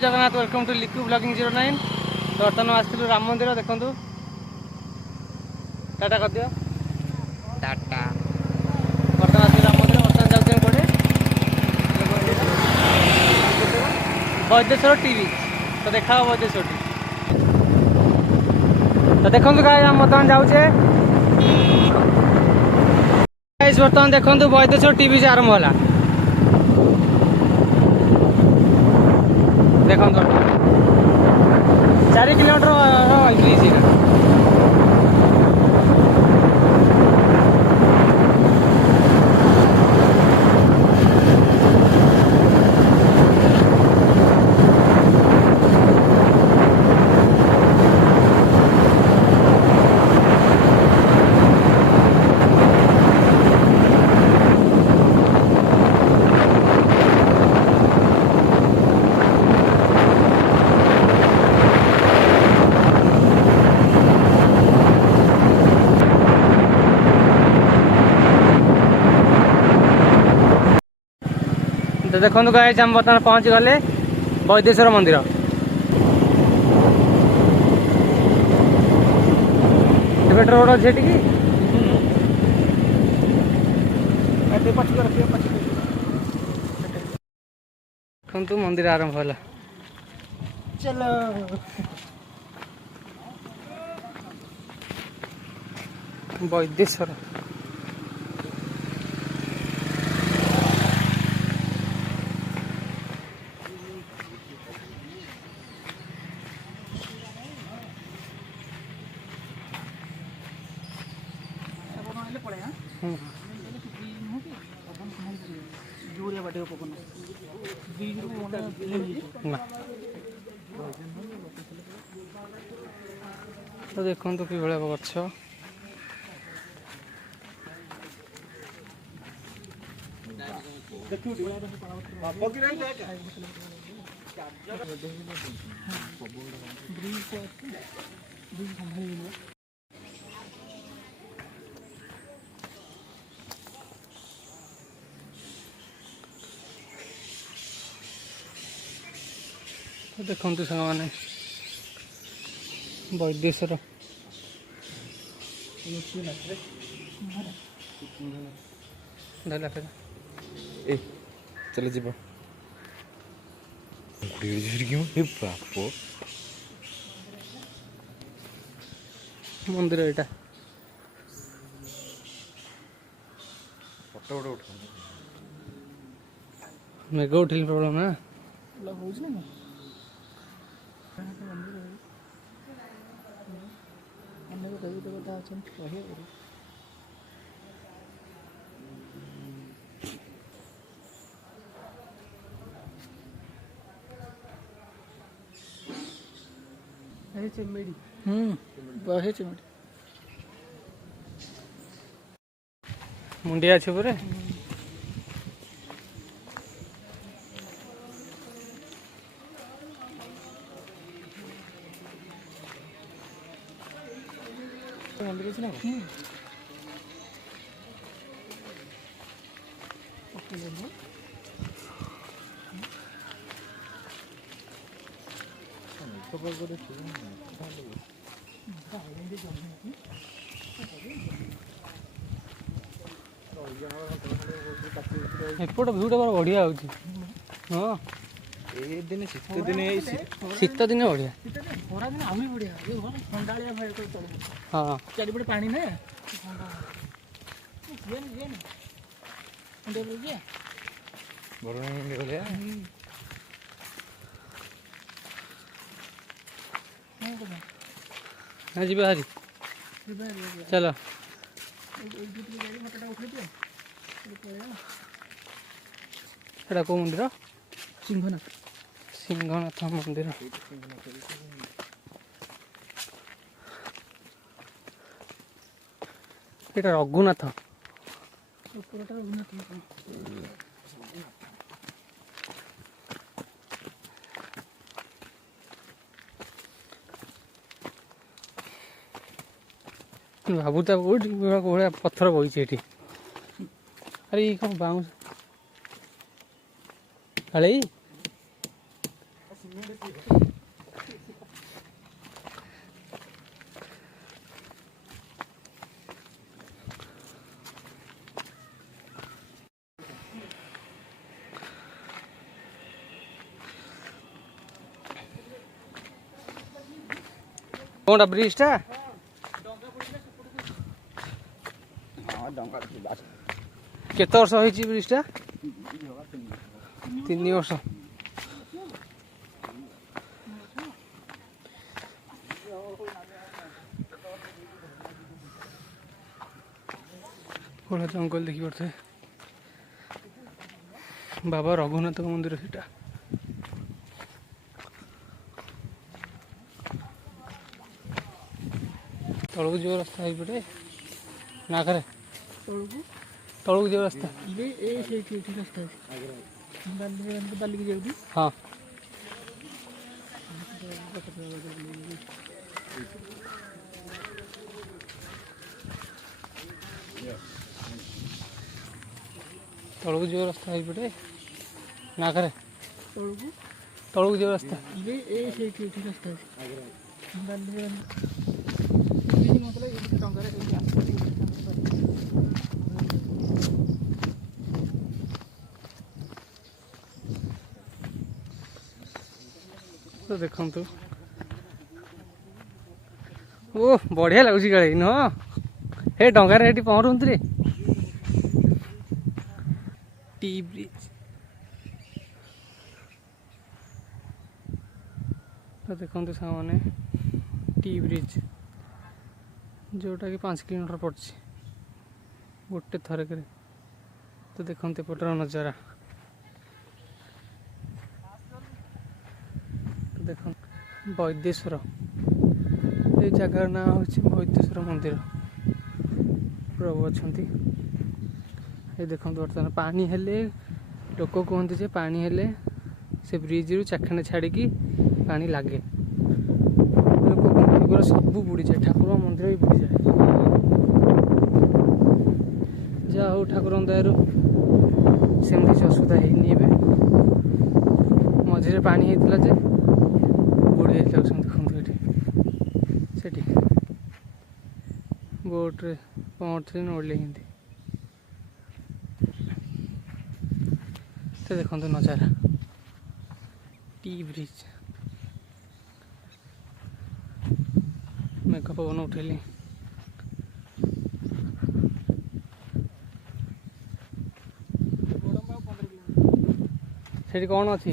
Jagannath welcome to लिक्यू blogging 09। तो बर्तमान आसलु राम मंदिर देखु टाटा कर दियो टाटा। बर्तमान आस राम मंदिर बर्तमान जाऊँ कौटे वैदेश्वर टीवी। तो देखा वैदेश्वर टी तो देखो गाइस हम बर्तमान जाऊे बर्तमान देखो वैदेश्वर टीवी से आरंभ होला। देखो 4 किलोमीटर ब्रिज तो देखो गाइस हम बर्तमान पहुँच गले वैदेश्वर मंदिर। रोड अच्छे देखो मंदिर आरंभ होला। चलो वैदेश्वर तो देखो कि गछ तो देखो सांग मैंने वैदेश्वर चलो जी मंदिर यहाँ मेघ उठिल प्रॉब्लम ना चिमेड़ी बहे चिमेड़ी मुंडिया अच्छे पूरे मंदिर अच्छे ना एपट भ्यूटा बड़ा बढ़िया हो हाँ दिन शीत दिन शीत दिन बढ़िया खरा दिन आम बढ़िया ठंडाया हाँ चारिपटे पानी ना हाँ जी बाहरी चलो एटा को मंदिर सिंहनाथ सिंहनाथ मंदिर एटा रघुनाथ भावुता भाया पत्थर बही अरे ये कौन बाउंस अरे कौन ब्रिज टा केते वर्ष होइछि ब्रिज टा 3 वर्ष पूरा जंगल देखी पड़ते बाबा रघुनाथ मंदिर सीटा तलू जो रास्ता है पटे ना करे तलू जो रास्ता रास्ता बाली की जाऊँगी हाँ तलू जो रास्ता है पटे ना करे तलू जो रास्ता रास्ता तो देखु ओ बढ़िया लगुच काले नुह हे डंगार ये पहरती रे टी ब्रिज तो देखु सामने टी ब्रिज जोटा कि 5 किलोमीटर पड़छ गोटे थर के तो देखते पटर नजारा तो देख वैदेश्वर ये जगार ना हूँ वैदेश्वर मंदिर प्रभु अच्छा ये देखते बर्तमान पानी हेले लोक कहते जे पानी हेले से ब्रिज रु चाखंड छाड़ी पानी लगे लोक कहते सब बुड़ी जाए ठाकुर मंदिर भी बुड़ी जाए जा हो ठाकुर दयारू सेमती किसी असुविधा है मझे पानी होता जे बुड़ी जाता देखते ये बोट्रे पहुँचते ओल्ले तो देखो नजारा टी ब्रिज मेघ पवन उठेली से कौन अच्छी